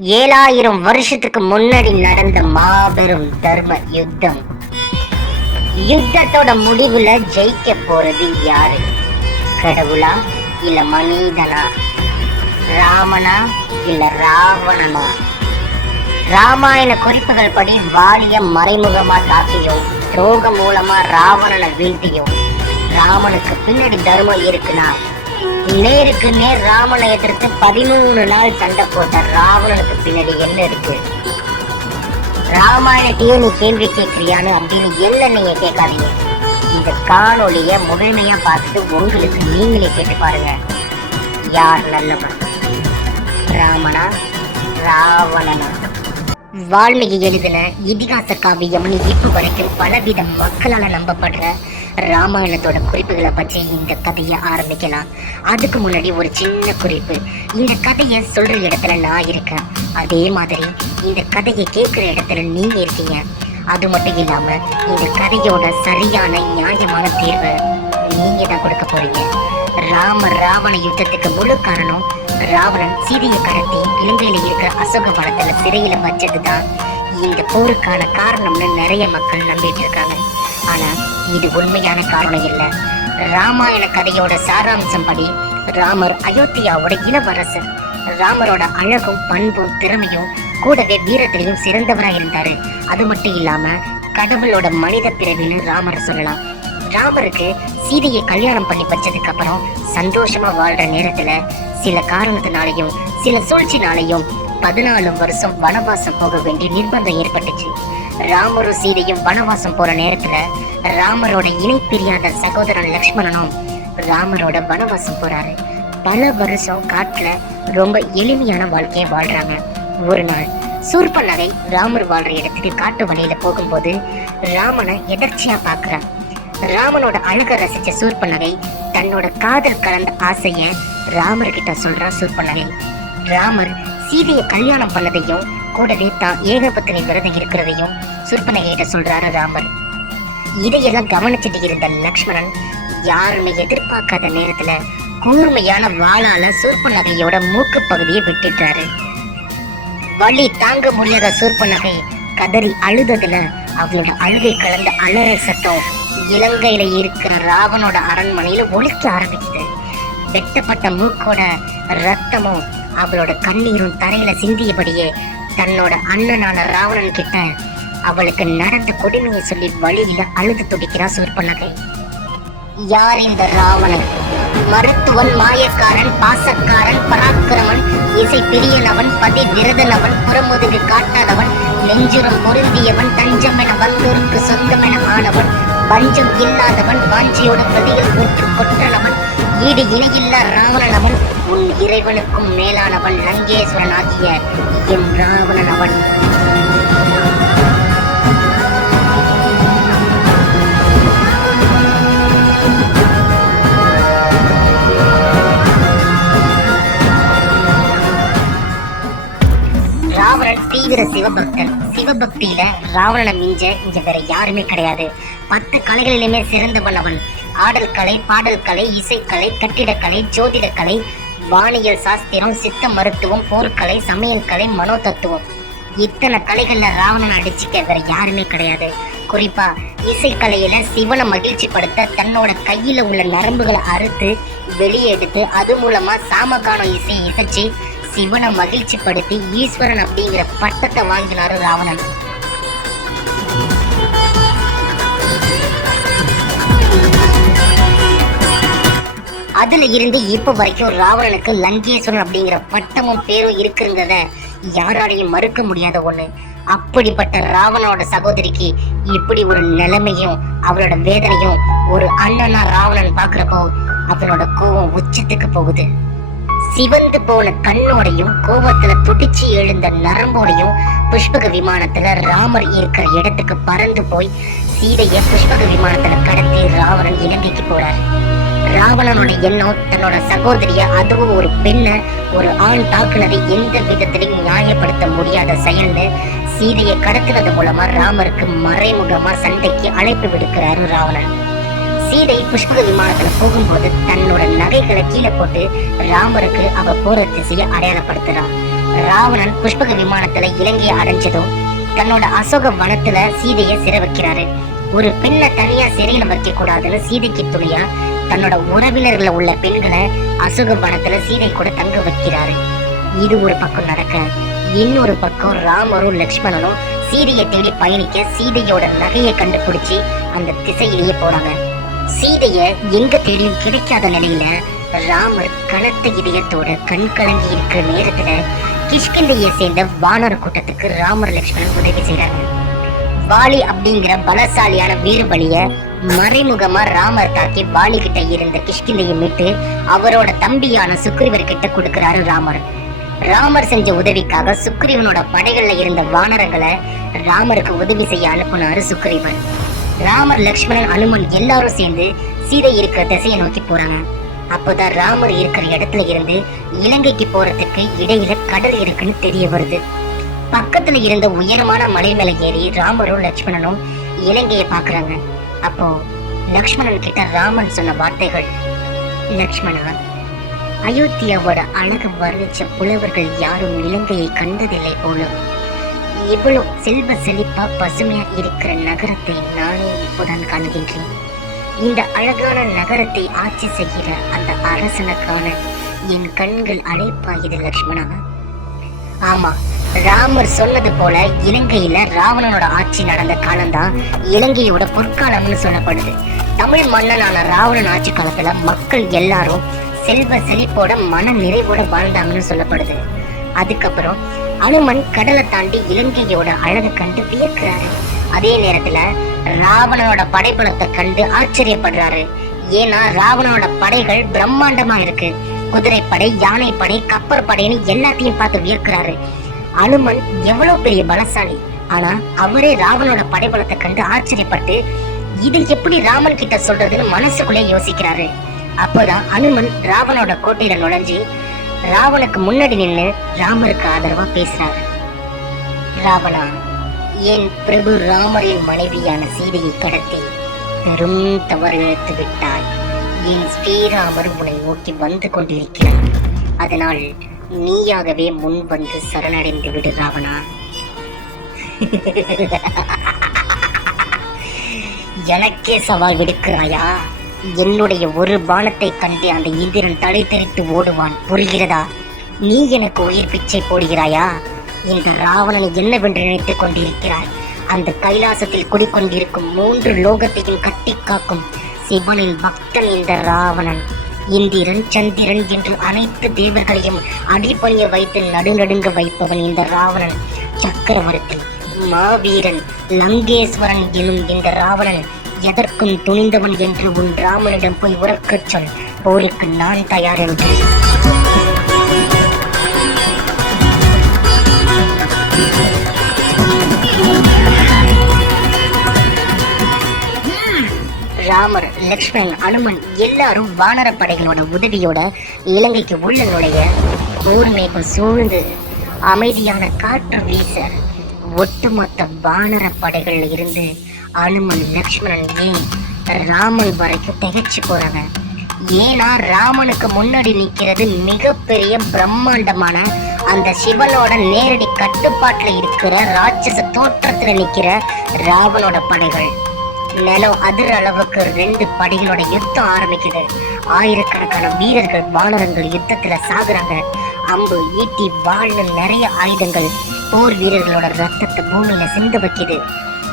ஏழாயிரம் வருஷத்துக்கு முன்னாடி நடந்த மாபெரும் தர்ம யுத்தம். யுத்தத்தோட முடிவுல ஜெயிக்க போறது யாரு? கடவுளா இல்ல மனிதனா? ராமனா இல்ல ராவணனா? ராமாயண குறிப்புகள் படி வாலிய மறைமுகமா தாக்கியும் துரோகம் மூலமா ராவணனை வீழ்த்தியும் ராமனுக்கு பின்னாடி தர்மம் இருக்குன்னா நேருக்கு நேர் ராமனை எதிர்த்து பதிமூணு நாள் சண்டை போட்ட ராவணனுக்கு பின்னாடி என்ன இருக்கு? ராமாயணத்தையே நீ கேள்வி கேட்கிறியான்னு அப்படின்னு என்ன நீங்க கேட்காதீங்க. இந்த காணொலிய முழுமையா பார்த்துட்டு உங்களுக்கு நீங்களே கேட்டு பாருங்க. யார் நல்லவன்? ராமனா? ராவணனா? வால்மீகி எழுதின இதிகாச காவியம்னு இப்ப வரைக்கும் பலவித மக்களால நம்பப்படுற ராமாயணத்தோட குறிப்புகளை பற்றி இந்த கதையை ஆரம்பிக்கலாம். அதுக்கு முன்னாடி ஒரு சின்ன குறிப்பு. இந்த கதையை சொல்ற இடத்துல நான் இருக்கேன். அதே மாதிரி இந்த கதையை கேட்குற இடத்துல நீங்க இருக்கீங்க. அது மட்டும் இல்லாம இந்த கதையோட சரியான நியாயமான தீர்வை நீங்க தான் கொடுக்க போறீங்க. ராம ராவண யுத்தத்துக்கு முழு காரணம் ராவணன் சீதையை கடத்தி இலங்கையில இருக்கிற அசோக அசோகவனத்துல சிறையில வச்சதுதான். இந்த போருக்கான காரணம்னு நிறைய மக்கள் நம்பிட்டு இருக்காங்க. ஆனா இது உண்மையான காரணம் இல்ல. ராமாயண கதையோட சாராம்சம் படி ராமர் அயோத்தியாவோட இளவரசர் ராமரோட அழகும் பண்பும் திறமையும் கூடவே வீரத்திலையும் சிறந்தவரா இருந்தாரு. அது மட்டும் இல்லாம கடவுளோட மனித பிறவின்னு ராமர் சொல்லலாம். ராமருக்கு சீதையை கல்யாணம் பண்ணி வச்சதுக்கு அப்புறம் சந்தோஷமா வாழ்ற நேரத்துல சில காரணத்தினாலையும் சில சூழ்ச்சினாலையும் பதினாலு வருஷம் வனவாசம் போக வேண்டிய நிர்பந்தம் ஏற்பட்டுச்சு. ராமரும் சீதையும் வனவாசம் போற நேரத்துல ராமரோட இணை பிரியாத சகோதரன் லக்ஷ்மணனும் ராமரோட வனவாசம் போறாரு. பல வருஷம் காட்டுல ரொம்ப எளிமையான வாழ்க்கையை வாழ்றாங்க. ஒரு நாள் சூர்பனகை ராமர் வாழ்ற இடத்துக்கு காட்டு வழியில போகும்போது ராமனை எதர்ச்சியா பாக்குறான். ராமனோட அழக ரசிச்ச சூர்பனகை தன்னோட காதல் கலந்த ஆசைய ராமர் கிட்ட சொல்றா சூர்பனகை ராமர் சீதையை கல்யாணம் பண்ணதையும் கூடவே தான் ஏகபத்தினி விரதம் இருக்கிறதையும் சூர்பனகையிட்ட சொல்றாரு ராமர். இதையெல்லாம் கவனிச்சுட்டு இருந்த லக்ஷ்மணன் யாருமே எதிர்பார்க்காத நேரத்துல கூர்மையான வாளால சூர்பநகையோட மூக்கு பகுதியை விட்டுட்டாரு. வலி தாங்க முடியாத சூர்பநகை கதறி அழுததுல அவளோட அழுகை கலந்த அலற சத்தம் இலங்கையில இருக்கிற ராவனோட அரண்மனையில ஒழிக்க ஆரம்பிக்குது. வெட்டப்பட்ட மூக்கோட ரத்தமும் அவளோட கண்ணீரும் தரையில சிந்தியபடியே தன்னோட அண்ணனான ராவணன் கிட்ட அவளுக்கு நடந்த கொடுமையை சொல்லி வழியில அழுது துடிக்கிறா சூர்பனகை. யார் இந்த ராவணன்? மருத்துவன் மாயக்காரன் பாசக்காரன் பராக்கிரமன் இசை பிரியனவன் பதி விரதனவன் புறமுதுகு காட்டாதவன் நெஞ்சுரம் பொருந்தியவன் தஞ்சம் என வந்தோருக்கு சொந்தமென ஆனவன் பஞ்சம் இல்லாதவன் வாஞ்சியோட பதியில் போட்டு கொற்றனவன் ஈடு இணையில்லா ராவணனவன் அவன் இறைவனுக்கும் மேலானவன் லங்கேஸ்வரன் ஆகிய எம் ராவணன் அவன். ராவணன் தீவிர சிவபக்தன். சிவபக்தியில ராவணனை மிஞ்ச இங்க வேற யாருமே கிடையாது. பத்து கலைகளிலுமே சிறந்தவன் அவன். ஆடல் கலை பாடல் கலை இசைக்கலை கட்டிடக்கலை ஜோதிடக்கலை வானியல் சாஸ்திரம் சித்த மருத்துவம் போர்க்கலை சமையல் கலை மனோதத்துவம். இத்தனை கலைகளில் ராவணன் அடிச்சுக்க வேற யாருமே கிடையாது. குறிப்பா இசைக்கலையில சிவனை மகிழ்ச்சிப்படுத்த தன்னோட கையில உள்ள நரம்புகளை அறுத்து வெளியே எடுத்து அது மூலமா சாமகானம் இசையை இசைச்சு சிவனை மகிழ்ச்சிப்படுத்தி ஈஸ்வரன் அப்படிங்கிற பட்டத்தை வாங்கினாரு ராவணன். அதுல இருந்து இப்ப வரைக்கும் ராவணனுக்கு லங்கேஸ்வரன் அப்படிங்கிற பட்டமும் பேரும் இருக்குங்கிறத யாராலையும் மறுக்க முடியாத ஒண்ணு. அப்படிப்பட்ட ராவணனோட சகோதரிக்கு இப்படி ஒரு நிலைமையும் அவளோட வேதனையும் ஒரு அண்ணனா ராவணன் பாக்குறப்போ அவனோட கோவம் உச்சத்துக்கு போகுது. சிவந்து போன கண்ணோடையும் கோபத்துல துடிச்சு எழுந்த நரம்போடையும் புஷ்பக விமானத்துல ராமர் இருக்கிற இடத்துக்கு பறந்து போய் சீதைய புஷ்பக விமானத்துல கடத்தி ராவணன் இலங்கைக்கு போறாரு. ராவணனோட எண்ணம் தன்னோட சகோதரிய அதுவும் ஒரு பெண்ணை ஒரு ஆண் தாக்குனதை எந்த விதத்திலையும் நியாயப்படுத்த முடியாத செயல்னு சீதையை கடத்துறது மூலமா ராமருக்கு மறைமுகமா சண்டைக்கு அழைப்பு விடுக்கிறாரு ராவணன். சீதை புஷ்பக விமானத்துல போகும்போது தன்னோட நகைகளை கீழே போட்டு ராமருக்கு அவ போற திசையை அடையாளப்படுத்துறான். ராவணன் புஷ்பக விமானத்துல இலங்கையை அடைஞ்சதும் தன்னோட அசோக வனத்துல சீதையை சிற வைக்கிறாரு ஒரு பெண்ணை தனியா சிறையில வைக்க கூடாதுன்னு சீதைக்கு துணியா தன்னோட உறவினர்கள உள்ள பெண்களை அசுக பணத்துல சீதை கூட தங்க வைக்கிறாரு. இது ஒரு பக்கம் நடக்க இன்னொரு பக்கம் ராமரும் லக்ஷ்மணனும் சீதையை தேடி பயணிக்க சீதையோட நகையை கண்டுபிடிச்சு அந்த திசையிலேயே போறாங்க. சீதைய எங்க தேடியும் கிடைக்காத நிலையில ராமர் கனத்த இதயத்தோட கண் கலங்கி இருக்கிற நேரத்துல கிஷ்கிந்தையை சேர்ந்த வானர கூட்டத்துக்கு ராமர் லக்ஷ்மணன் உதவி செய்றாங்க வாலி அப்படிங்கிற பலசாலியான வீரபலிய மறைமுகமா ராமர் தாக்கி பாலி கிட்ட இருந்த கிஷ்கிந்தையை மீட்டு அவரோட தம்பியான சுக்ரீவர் கிட்ட கொடுக்கிறாரு ராமர். ராமர் செஞ்ச உதவிக்காக சுக்ரீவனோட படைகள்ல இருந்த வானரங்களை ராமருக்கு உதவி செய்ய அனுப்புனாரு சுக்ரீவன். ராமர் லக்ஷ்மணன் அனுமன் எல்லாரும் சேர்ந்து சீதை இருக்கிற திசையை நோக்கி போறாங்க. அப்போதான் ராமர் இருக்கிற இடத்துல இருந்து இலங்கைக்கு போறதுக்கு இடையில கடல் இருக்குன்னு தெரிய வருது. பக்கத்துல இருந்த உயரமான மலை மேல ஏறி ராமரும் லட்சுமணனும் இலங்கையை பாக்குறாங்க அப்போ லக்ஷ்மணன் கிட்ட ராமன் சொன்ன வார்த்தைகள் லக்ஷ்மணா அயோத்தியாவோட அழகு வர்ணிச்ச புலவர்கள் யாரும் இலங்கையை கண்டதில்லை போலும். இவ்வளவு செல்வ செழிப்பா பசுமையா இருக்கிற நகரத்தை நானே இப்போதான் காணுகின்றேன். இந்த அழகான நகரத்தை ஆட்சி செய்கிற அந்த அரசனுக்கான என் கண்கள் அழைப்பாயுது லக்ஷ்மணா. ஆமா ராமர் சொன்னது போல இலங்கையில ராவணனோட ஆட்சி நடந்த காலம்தான் இலங்கையோட பொற்காலம்னு சொல்லப்படுது. தமிழ் மன்னனான ராவணன் ஆட்சி காலத்துல மக்கள் எல்லாரும் செல்வ செழிப்போட மன நிறைவோட வாழ்ந்தாங்கன்னு சொல்லப்படுது. அதுக்கப்புறம் அனுமன் கடலை தாண்டி இலங்கையோட அழகு கண்டு வியக்கிறாரு. அதே நேரத்துல ராவணனோட படைபலத்தை கண்டு ஆச்சரியப்படுறாரு. ஏன்னா ராவணனோட படைகள் பிரம்மாண்டமா இருக்கு. குதிரைப்படை யானைப்படை கப்பற்படைன்னு எல்லாத்தையும் பார்த்து வியக்கிறாரு. அனுமன் எவ்வளவு பெரிய பலசாலி. ஆனா அவரே ராவனோட படைபலத்தை கண்டு ஆச்சரியப்பட்டு இது எப்படி ராமன் கிட்ட சொல்றதுன்னு மனசுக்குள்ளே யோசிக்கிறாரு. அப்போதான் அனுமன் ராவனோட கோட்டையில நுழைஞ்சு ராவனுக்கு முன்னாடி நின்னு ராமருக்கு ஆதரவா பேசுறாரு. ராவணா என் பிரபு ராமரின் மனைவியான சீதையை கடத்தி பெரும் தவறு இழுத்து விட்டாய். என் ஸ்ரீராமர் உன்னை நோக்கி வந்து கொண்டிருக்கிறார். அதனால் நீயாகவே முன் வந்து சரணடைந்து விடு ராவணா. எனக்கே சவால் விடுக்கிறாயா? என்னுடைய ஒரு பானத்தை கண்டு அந்த இந்திரன் தலை தெரித்து ஓடுவான். புரிகிறதா? நீ எனக்கு உயிர் பிச்சை போடுகிறாயா? இந்த ராவணன் என்னவென்று நினைத்துக் கொண்டிருக்கிறாய் அந்த கைலாசத்தில் குடிக்கொண்டிருக்கும் மூன்று லோகத்தையும் கட்டி காக்கும் சிவனின் பக்தன் இந்த ராவணன். இந்திரன் சந்திரன் என்று அனைத்து தேவர்களையும் அடிபணிய வைத்து நடுநடுங்க வைப்பவன் இந்த ராவணன். சக்கரவர்த்தி மாவீரன் லங்கேஸ்வரன் எனும் இந்த ராவணன் எதற்கும் துணிந்தவன் என்று உன் ராமனிடம் போய் உறக்கச் சொல். போருக்கு நான் தயார் என்று. ராமர் லக்ஷ்மணன் அனுமன் எல்லாரும் வானரப்படைகளோட உதவியோட இலங்கைக்கு உள்ள நுழைய போர் மேகம் சூழ்ந்து அமைதியான காற்று வீச ஒட்டுமொத்த வானரப்படைகள் படைகள்ல இருந்து அனுமன் லக்ஷ்மணன் ஏன் ராமன் வரைக்கும் திகச்சு போறாங்க? ஏன்னா ராமனுக்கு முன்னாடி நிற்கிறது மிகப்பெரிய பிரம்மாண்டமான அந்த சிவனோட நேரடி கட்டுப்பாட்டில் இருக்கிற ராட்சச தோற்றத்துல நிற்கிற ராவனோட படைகள். நிலம் அதிர அளவுக்கு ரெண்டு படைகளோட யுத்தம் ஆரம்பிக்குது. ஆயிரக்கணக்கான வீரர்கள் வானரங்கள் யுத்தத்துல சாகுறாங்க. அம்பு ஈட்டி வாழ்னு நிறைய ஆயுதங்கள் போர் வீரர்களோட ரத்தத்தை பூமியில சிந்த வைக்குது.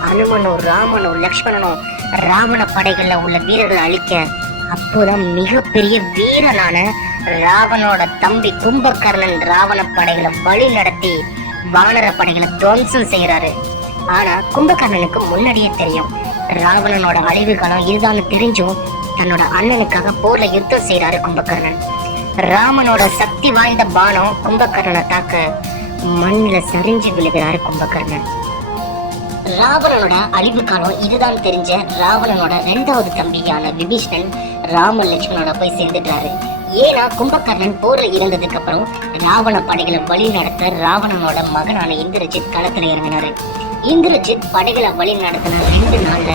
அனுமனும் ராமனும் லக்ஷ்மணனும் ராவண படைகள்ல உள்ள வீரர்களை அழிக்க அப்போதான் மிகப்பெரிய வீரனான ராவனோட தம்பி கும்பகர்ணன் ராவண படைகளை வழி நடத்தி வானர படைகளை துவம்சம் செய்யறாரு ஆனா கும்பகர்ணனுக்கு முன்னாடியே தெரியும் ராவணனோட அழிவு காலம் இதுதான் தெரிஞ்சும் தன்னோட அண்ணனுக்காக போர்ல யுத்தம் செய்யறாரு கும்பகர்ணன். ராமனோட சக்தி வாய்ந்த பானம் கும்பகர்ணனை தாக்க மண்ணுல சரிஞ்சு விழுகிறாரு கும்பகர்ணன். ராவணனோட அழிவு காலம் இதுதான் தெரிஞ்ச ராவணனோட ரெண்டாவது தம்பியான விபீஷ்ணன் ராம லட்சுமணோட போய் சேர்ந்துட்டாரு. ஏன்னா கும்பகர்ணன் போர்ல இறந்ததுக்கு அப்புறம் ராவண படைகளை வழி நடத்த ராவணனோட மகனான இந்திரஜித் களத்துல இறங்கினாரு. இந்திரஜித் படைகளை வழி நடத்தின ரெண்டு நாள்ல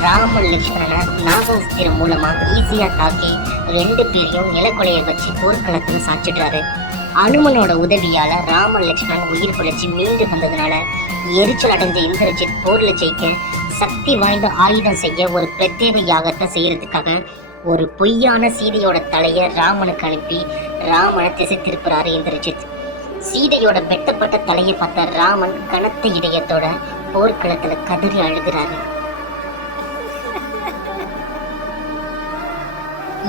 ராம லட்சுமணனை நாகாஸ்திரம் மூலமா ஈஸியா தாக்கி ரெண்டு பேரையும் நிலக்கொலையை வச்சு போர்க்களத்துல சாச்சிடுறாரு அனுமனோட உதவியால ராமன் லட்சுமணன் உயிர் பிழைச்சி மீண்டு வந்ததுனால எரிச்சல் அடைஞ்ச இந்திரஜித் போர்ல ஜெயிக்க சக்தி வாய்ந்த ஆயுதம் செய்ய ஒரு பிரத்யேக யாகத்தை செய்யறதுக்காக ஒரு பொய்யான சீதையோட தலையை ராமனுக்கு அனுப்பி ராமனை திசை திருப்புறாரு இந்திரஜித். சீதையோட வெட்டப்பட்ட தலையை பார்த்த ராமன் கனத்த இதயத்தோட போர்க்களத்துல கதறி அழுகிறாரு.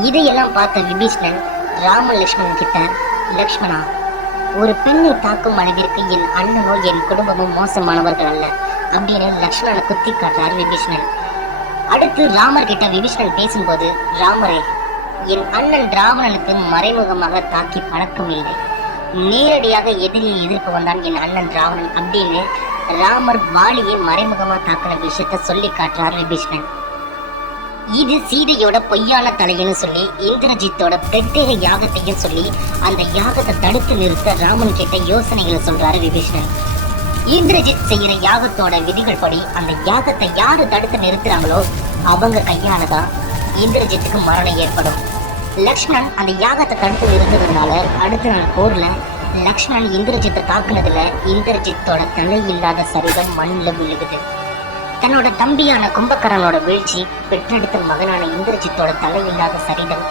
இதையெல்லாம் பார்த்த விபீஷ்ணன் ராம லக்ஷ்மணன் கிட்ட லக்ஷ்மணா ஒரு பெண்ணை தாக்கும் அளவிற்கு என் அண்ணனோ என் குடும்பமும் மோசமானவர்கள் அல்ல அப்படின்னு லக்ஷ்மணனை குத்தி காட்டுறாரு விபீஷ்ணன். அடுத்து ராமர் கிட்ட விபீஷ்ணன் பேசும்போது ராமரே என் அண்ணன் ராவணனுக்கு மறைமுகமாக தாக்கி பழக்கம் இல்லை நேரடியாக எதிரியை எதிர்ப்பு வந்தான் என் அண்ணன் ராவணன். அப்படின்னு ராமர் வாலியை மறைமுகமா தாக்கின விஷயத்த சொல்லி காட்டுறார் விபீஷ்ணன் இது சீதையோட பொய்யான தலைன்னு சொல்லி இந்திரஜித்தோட பிரத்யேக யாகத்தையும் சொல்லி அந்த யாகத்தை தடுத்து நிறுத்த ராமன் கிட்ட யோசனைகளை சொல்றாரு விபீஷ்ணன் இந்திரஜித் செய்யற யாகத்தோட விதிகள் படி அந்த யாகத்தை யாரு தடுத்து நிறுத்துறாங்களோ அவங்க கையாலதான் இந்திரஜித்துக்கு மரணம் ஏற்படும். லக்ஷ்மண் அந்த யாகத்தை தடுத்து இருந்ததுனால அடுத்த நாள் போர்ல லக்ஷ்மணன் இந்திரஜித்தை தாக்குனதுல இந்திரஜித்தோட தலை இல்லாத சரிதம் மண்ணில் விழுகுது. தன்னோட தம்பியான கும்பகரனோட வீழ்ச்சி பெற்றெடுத்த மகனான இந்திரஜித்தோட தலை இல்லாத சரிதம்.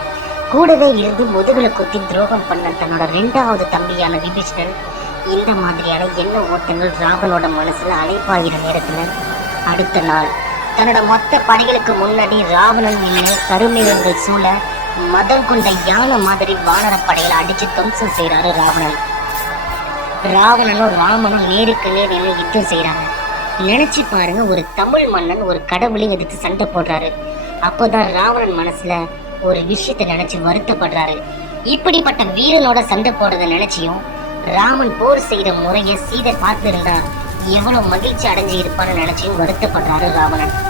கூடவே இருந்து முதுகுல குத்தி துரோகம் பண்ண தன்னோட ரெண்டாவது தம்பியான விபீஷ்ணன் இந்த மாதிரியான எண்ண ஓட்டங்கள் ராவனோட மனசுல அலைப்பாயிர நேரத்துல அடுத்த நாள் தன்னோட மொத்த படைகளுக்கு முன்னாடி ராவணன் நின்று கருமேகங்கள் சூழ மதம் கொண்ட யானை மாதிரி வானர படையில அடிச்சு துவம்சம் செய்யறாரு ராவணன். ராவணனும் ராமனும் நேருக்கு நேர் நின்று யுத்தம் செய்யறாங்க நினைச்சு பாருங்க ஒரு தமிழ் மன்னன் ஒரு கடவுளையும் எதிர்த்து சண்டை போடுறாரு. அப்போதான் ராவணன் மனசுல ஒரு விஷயத்தை நினைச்சு வருத்தப்படுறாரு. இப்படிப்பட்ட வீரனோட சண்டை போடுறத நினைச்சியும் ராமன் போர் செய்யற முறையை சீதை பார்த்திருந்தா எவ்வளவு மகிழ்ச்சி அடைஞ்சு இருப்பான்னு நினைச்சியும் வருத்தப்படுறாரு ராவணன்.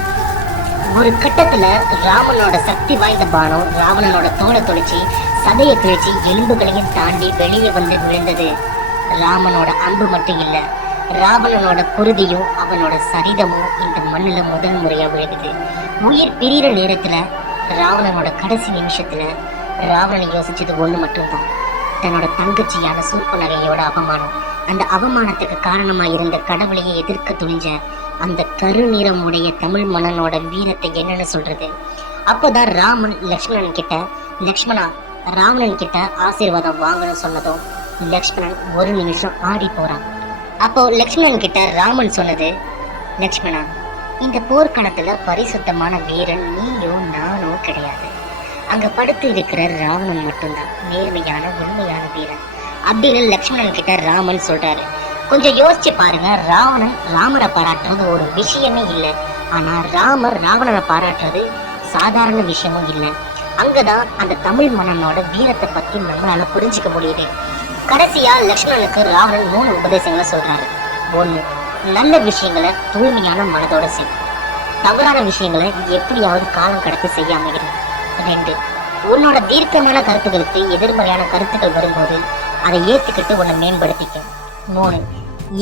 ஒரு கட்டத்துல ராமனோட சக்தி வாய்ந்த பானம் ராவணனோட தோலை தொலைச்சி சதையை கிழிச்சு எலும்புகளையும் தாண்டி வெளியே வந்து விழுந்தது. ராமனோட அம்பு மட்டும் இல்ல ராவணனோட குருதியும் அவனோட சரிதமும் இந்த மண்ணுல முதல் முறையா விழுகுது. உயிர் பிரிகிற நேரத்துல ராவணனோட கடைசி நிமிஷத்துல ராவணன் யோசிச்சது ஒண்ணு மட்டும்தான். தன்னோட தங்கச்சியான சூர்பனகையோட அவமானம். அந்த அவமானத்துக்கு காரணமா இருந்த கடவுளையே எதிர்க்க துணிஞ்ச அந்த கருநிறம் உடைய தமிழ் மன்னனோட வீரத்தை என்னன்னு சொல்றது? அப்போதான் ராமன் லக்ஷ்மணன் கிட்ட லக்ஷ்மணா ராவணன் கிட்ட ஆசீர்வாதம் வாங்கணும் சொன்னதும் லக்ஷ்மணன் ஒரு நிமிஷம் ஆடி போறான். அப்போ லக்ஷ்மணன் கிட்ட ராமன் சொன்னது லக்ஷ்மணா இந்த போர்க்களத்துல பரிசுத்தமான வீரன் நீயும் நானும் கிடையாது. அங்க படுத்து இருக்கிற ராவணன் மட்டும்தான் நேர்மையான உண்மையான வீரன். அப்படின்னு லக்ஷ்மணன் கிட்ட ராமன் சொல்றாரு. கொஞ்சம் யோசிச்சு பாருங்க. ராவணன் ராமரை பாராட்டுறது ஒரு விஷயமே இல்லை. ஆனா ராமர் ராவணனை பாராட்டுறது சாதாரண விஷயமும் இல்லை. அங்கதான் அந்த தமிழ் மன்னனோட வீரத்தை பத்தி நம்மளால புரிஞ்சுக்க முடியுது. கடைசியா லக்ஷ்மணனுக்கு ராவணன் மூணு உபதேசங்களை சொல்றாரு. ஒண்ணு நல்ல விஷயங்களை தூய்மையான மனதோட செய். தவறான விஷயங்களை எப்படியாவது காலம் கடத்தி செய்யாம இரு. ரெண்டு உன்னோட தீர்க்கமான கருத்துக்களுக்கு எதிர்மறையான கருத்துக்கள் வரும்போது அதை ஏத்துக்கிட்டு உன்னை மேம்படுத்திக்க. மூணு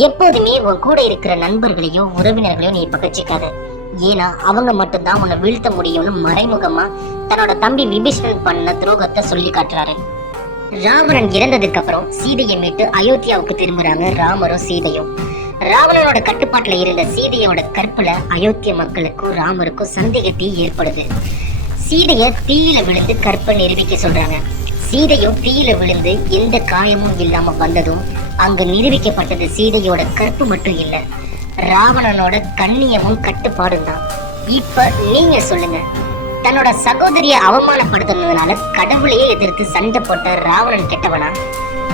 எப்போதுமே உன் கூட இருக்கிற நண்பர்களையோ உறவினர்களையோ நீ பகச்சிக்காத ஏன்னா அவங்க மட்டும்தான் உன்னை வீழ்த்த முடியும்னு மறைமுகமா தன்னோட தம்பி விபீஷணன் பண்ண துரோகத்தை சொல்லி காட்டுறாரு. ராவணன் இறந்ததுக்கு அப்புறம் சீதையை மீட்டு அயோத்தியாவுக்கு திரும்புறாங்க ராமரும் சீதையும். ராவணனோட கட்டுப்பாட்டுல இருந்த சீதையோட கற்புல அயோத்திய மக்களுக்கும் ராமருக்கும் சந்தேகத்தை ஏற்படுது. சீதைய தீயில விழுந்து கற்பை நிரூபிக்க சொல்றாங்க. சீதையும் தீயில விழுந்து எந்த காயமும் இல்லாம வந்ததும் அங்கு நிரூபிக்கப்பட்டது சீதையோட கற்பு மட்டும் இல்ல. ராவணனோட கண்ணியமும் கட்டுப்பாடும் தான். இப்ப நீங்க சொல்லுங்க. தன்னோட சகோதரியை அவமானப்படுத்தினதுனால கடவுளையே எதிர்த்து சண்டை போட்ட ராவணன் கெட்டவனா?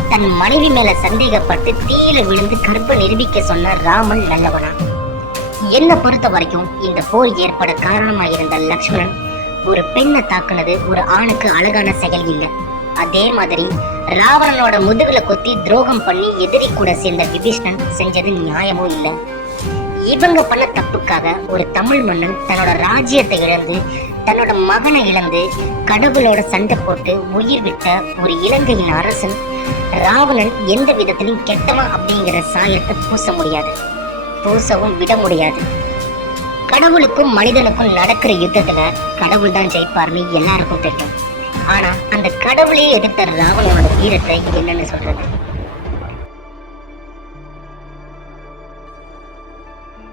தன் மனைவி மேல சந்தேகப்பட்டு தீயில விழுந்து கற்பை நிரூபிக்க சொன்ன ராமன் நல்லவனா? என்ன பொறுத்த வரைக்கும் இந்த போர் ஏற்பட காரணமாக இருந்த லக்ஷ்மணன் ஒரு பெண்ணை தாக்குனது ஒரு ஆணுக்கு அழகான செயல் இல்லை. அதே மாதிரி ராவணனோட முதுகுல கொத்தி துரோகம் பண்ணி எதிரி கூட சேர்ந்த விபீஷ்ணன் செஞ்சது நியாயமும் இல்லை. இவங்க பண்ண தப்புக்காக ஒரு தமிழ் மன்னன் தன்னோட ராஜ்யத்தை இழந்து தன்னோட மகனை இழந்து கடவுளோட சண்டை போட்டு உயிர் விட்ட ஒரு இலங்கையின் அரசன் ராவணன் எந்த விதத்திலும் கெட்டமா அப்படிங்கிற சாயத்தை பூச முடியாது. பூசவும் விட முடியாது. கடவுளுக்கும் மனிதனுக்கும் நடக்கிற யுத்தத்துல கடவுள் தான் ஜெயிப்பார்னு எல்லாருக்கும் தெரியும். ஆனா அந்த கடவுளையே எதிர்த்த ராவணனோட வீரத்தை என்னன்னு சொல்றது?